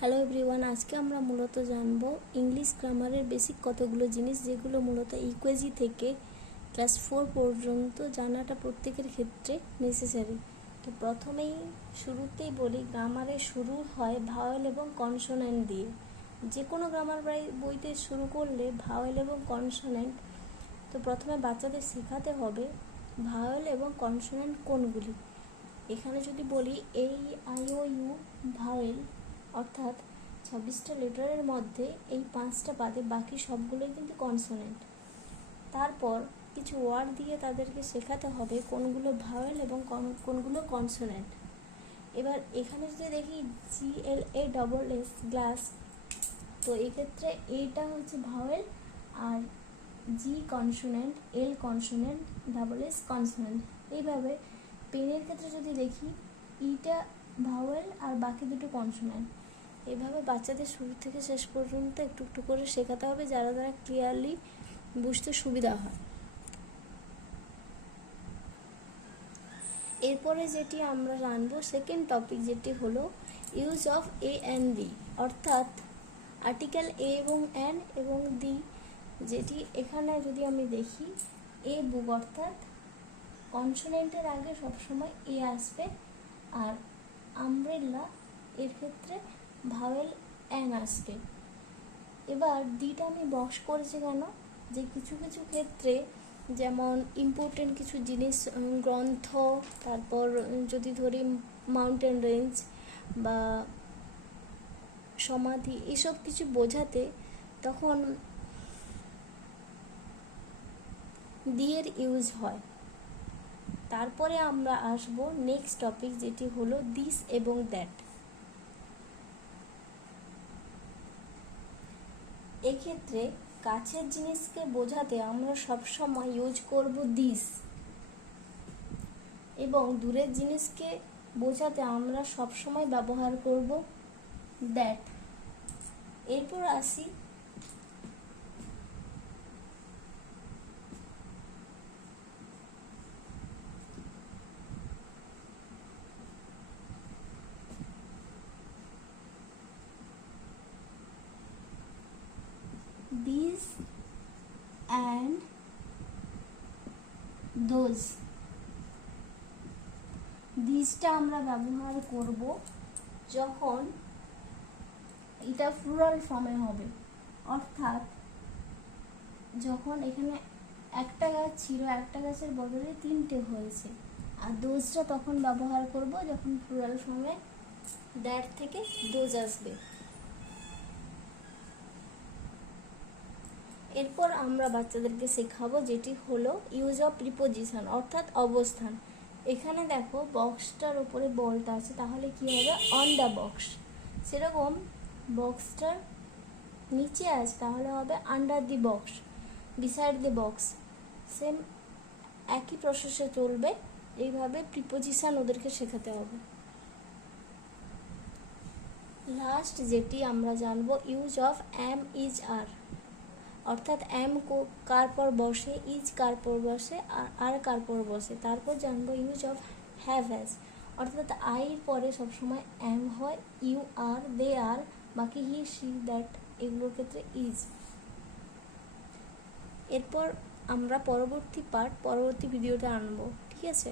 Hello everyone আজকে আমরা মূলত জানব ইংলিশ গ্রামারের বেসিক কতগুলো জিনিস যেগুলো মূলত ইকুয়েজি থেকে ক্লাস ফোর পর্যন্ত জানাটা প্রত্যেকের ক্ষেত্রে নেসেসারি তো প্রথমেই শুরুতেই বলি গ্রামারে শুরু হয় ভাওয়েল এবং কনসোনেন্ট দিয়ে। যে কোনো গ্রামার বইতে শুরু করলে ভাওয়েল এবং কনসোনেন্ট তো প্রথমে বাচ্চাদের শেখাতে হবে ভাওয়েল এবং কনসোনেন্ট কোনগুলি। এখানে যদি বলি এই আইও ইউ ভাওয়েল অর্থাৎ ছাব্বিশটা লেটারের মধ্যে এই পাঁচটা বাদে বাকি সবগুলোই কিন্তু কনসোনেন্ট তারপর কিছু ওয়ার্ড দিয়ে তাদেরকে শেখাতে হবে কোনগুলো ভাওয়েল এবং কোনগুলো কনসোনেন্ট এবার এখানে যদি দেখি G L A double S glass তো এক্ষেত্রে এইটা হচ্ছে ভাওয়েল আর G consonant L consonant double S consonant এইভাবে পেনের ক্ষেত্রে যদি দেখি ইটা ভাওয়েল আর বাকি দুটো কনসোনেন্ট এভাবে বাচ্চাদের শুরু থেকে শেষ পর্যন্ত একটু একটু করে শেখাতে হবে যারা যারা ক্লিয়ারলি বুঝতে সুবিধা হয়। এরপরে যেটি আমরা জানব সেকেন্ড টপিক যেটি হলো use of A and the অর্থাৎ আর্টিকেল এ এবং অ্যান এবং দি যেটি এখানে যদি আমি দেখি এ বুক অর্থাৎ কনসোনেন্টের আগে সবসময় এ আসবে আর আমব্রেল্লা এর ক্ষেত্রে ভাওয়েল অ্যাং আসবে। এবার ডিটা আমি বক্স করেছি কেন? যে কিছু কিছু ক্ষেত্রে যেমন ইম্পর্টেন্ট কিছু জিনিস গ্রন্থ, তারপর যদি ধরি মাউন্টেন রেঞ্জ বা সমাধি, এসব কিছু বোঝাতে তখন দিয়ের ইউজ হয়। তারপরে আমরা আসব নেক্সট টপিক যেটি হলো দিস এবং দ্যাট এক্ষেত্রে কাছের জিনিসকে বোঝাতে আমরা সব সময় ইউজ করব দিস এবং দূরের জিনিসকে বোঝাতে আমরা সব সময় ব্যবহার করব দ্যাট এরপর আসি and those. দিসটা আমরা ব্যবহার করব যখন এটা ফ্লুরাল ফর্মে হবে। অর্থাৎ যখন এখানে একটা গাছ ছিল একটা গাছের বদলে তিনটে হয়েছে। আর দোজটা তখন ব্যবহার করব যখন ফ্লুরাল ফর্মে দ্যাট থেকে দোজ আসবে। এরপর আমরা বাচ্চাদেরকে শেখাবো যেটি হলো ইউজ অফ প্রিপোজিশন অর্থাৎ অবস্থান। এখানে দেখো বক্সটার উপরে বলটা আছে, তাহলে কি হবে? অন দ্য বক্স সেরকম বক্সটার নিচে আছে, তাহলে হবে under the box beside the box same একই প্রসেসে চলবে, এইভাবে প্রিপোজিশন ওদেরকে শেখাতে হবে। লাস্ট যেটি আমরা জানব use of am is are অর্থাৎ এম কার পর বসে, ইজ কার পর বসে, আর কার পর বসে, তারপর জানব ইউজ অফ হ্যাভ হ্যাজ অর্থাৎ আইর পরে সবসময় এম হয় ইউ আর দে আর বাকি হি সি দ্যাট এগুলোর ক্ষেত্রে ইজ এরপর আমরা পরবর্তী পার্ট পরবর্তী ভিডিওটা আনব, ঠিক আছে?